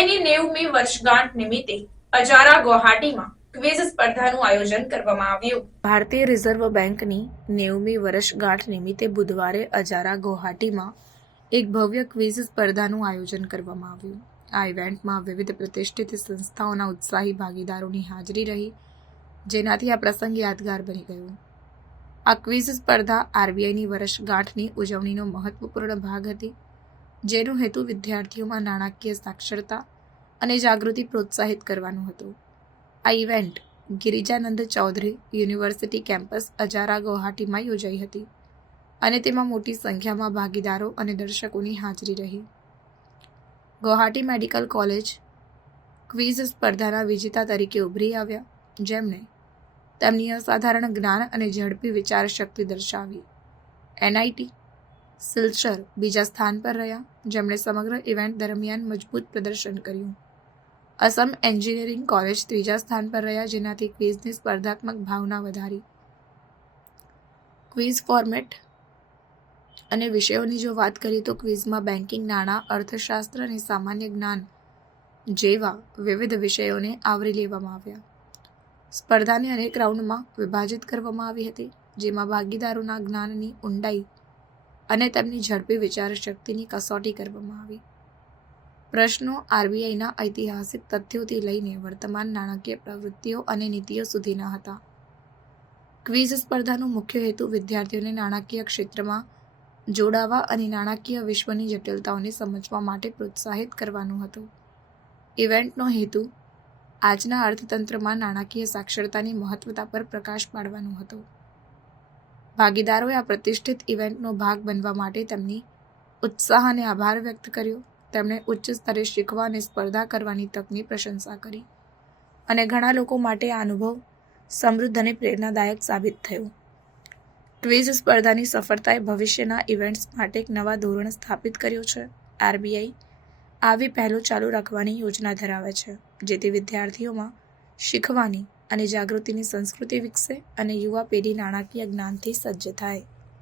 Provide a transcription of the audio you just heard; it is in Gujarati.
આરબીઆઈની નેવમી વર્ષગાંઠ નિમિત્તે અજારા ગુવાહાટીમાં ક્વિઝ સ્પર્ધાનું આયોજન કરવામાં આવ્યું. ભારતીય રિઝર્વ બેંકની નેવમી વર્ષગાંઠ નિમિત્તે બુધવારે અજારા ગુવાહાટીમાં એક ભવ્ય ક્વિઝ સ્પર્ધાનું આયોજન કરવામાં આવ્યું. આ ઇવેન્ટમાં વિવિધ પ્રતિષ્ઠિત સંસ્થાઓના ઉત્સાહી ભાગીદારોની હાજરી રહી, જેનાથી આ પ્રસંગ યાદગાર બની ગયો. આ ક્વિઝ સ્પર્ધા આરબીઆઈની વર્ષગાંઠની ઉજવણીનો મહત્વપૂર્ણ ભાગ હતી. જેનો હેતુ વિદ્યાર્થીઓમાં નાણાકીય સાક્ષરતા અને જાગૃતિ પ્રોત્સાહિત કરવાનું હતું. આ event Girijananda Chowdhury university campus Azara ગુવાહાટીમાં યોજાઈ હતી અને તેમાં મોટી સંખ્યામાં ભાગીદારો અને દર્શકોની હાજરી રહી. ગુવાહાટી મેડિકલ કોલેજ ક્વિઝ સ્પર્ધાના વિજેતા તરીકે ઉભરી આવ્યા, જેમણે તેમની અસાધારણ જ્ઞાન અને ઝડપી વિચારશક્તિ દર્શાવી. એનઆઈટી સિલચર બીજા સ્થાન પર રહ્યા. જેમણે સમગ્ર ઇવેન્ટ દરમિયાન મજબૂત પ્રદર્શન કર્યું. અસમ એન્જિનિયરિંગ કોલેજ ત્રીજા સ્થાન પર રહ્યા, જેનાથી ક્વિઝની સ્પર્ધાત્મક ભાવના વધારી. ક્વિઝ ફોર્મેટ અને વિષયોની જો વાત કરીએ તો ક્વિઝમાં બેન્કિંગ, નાણાં અર્થશાસ્ત્ર અને સામાન્ય જ્ઞાન જેવા વિવિધ વિષયોને આવરી લેવામાં આવ્યા. સ્પર્ધાને અનેક રાઉન્ડમાં વિભાજિત કરવામાં આવી હતી, જેમાં ભાગીદારોના જ્ઞાનની ઊંડાઈ અને તેમની ઝડપી વિચાર શક્તિની કસોટી કરવામાં આવી. પ્રશ્નો આરબીઆઈના ઐતિહાસિક તથ્યોથી લઈને વર્તમાન નાણાકીય પ્રવૃત્તિઓ અને નીતિઓ સુધીના હતા. ક્વિઝ સ્પર્ધાનો મુખ્ય હેતુ વિદ્યાર્થીઓને નાણાકીય ક્ષેત્રમાં જોડાવા અને નાણાકીય વિશ્વની જટિલતાઓને સમજવા માટે પ્રોત્સાહિત કરવાનું હતું. ઇવેન્ટનો હેતુ આજના અર્થતંત્રમાં નાણાકીય સાક્ષરતાની મહત્વતા પર પ્રકાશ પાડવાનો હતો. ભાગીદારોએ આ પ્રતિષ્ઠિત ઇવેન્ટનો ભાગ બનવા માટે તેમની ઉત્સાહ અને આભાર વ્યક્ત કર્યો. તેમણે ઉચ્ચ સ્તરે શીખવા અને સ્પર્ધા કરવાની તકની પ્રશંસા કરી અને ઘણા લોકો માટે આ અનુભવ સમૃદ્ધ અને પ્રેરણાદાયક સાબિત થયો. ક્વિઝ સ્પર્ધાની સફળતાએ ભવિષ્યના ઇવેન્ટ્સ માટે એક નવા ધોરણ સ્થાપિત કર્યો છે. આરબીઆઈ આવી પહેલો ચાલુ રાખવાની યોજના ધરાવે છે, જેથી વિદ્યાર્થીઓમાં શીખવાની અને જાગૃતિની સંસ્કૃતિ વિકસે અને યુવા પેઢી નાણાકીય જ્ઞાનથી સજ્જ થાય.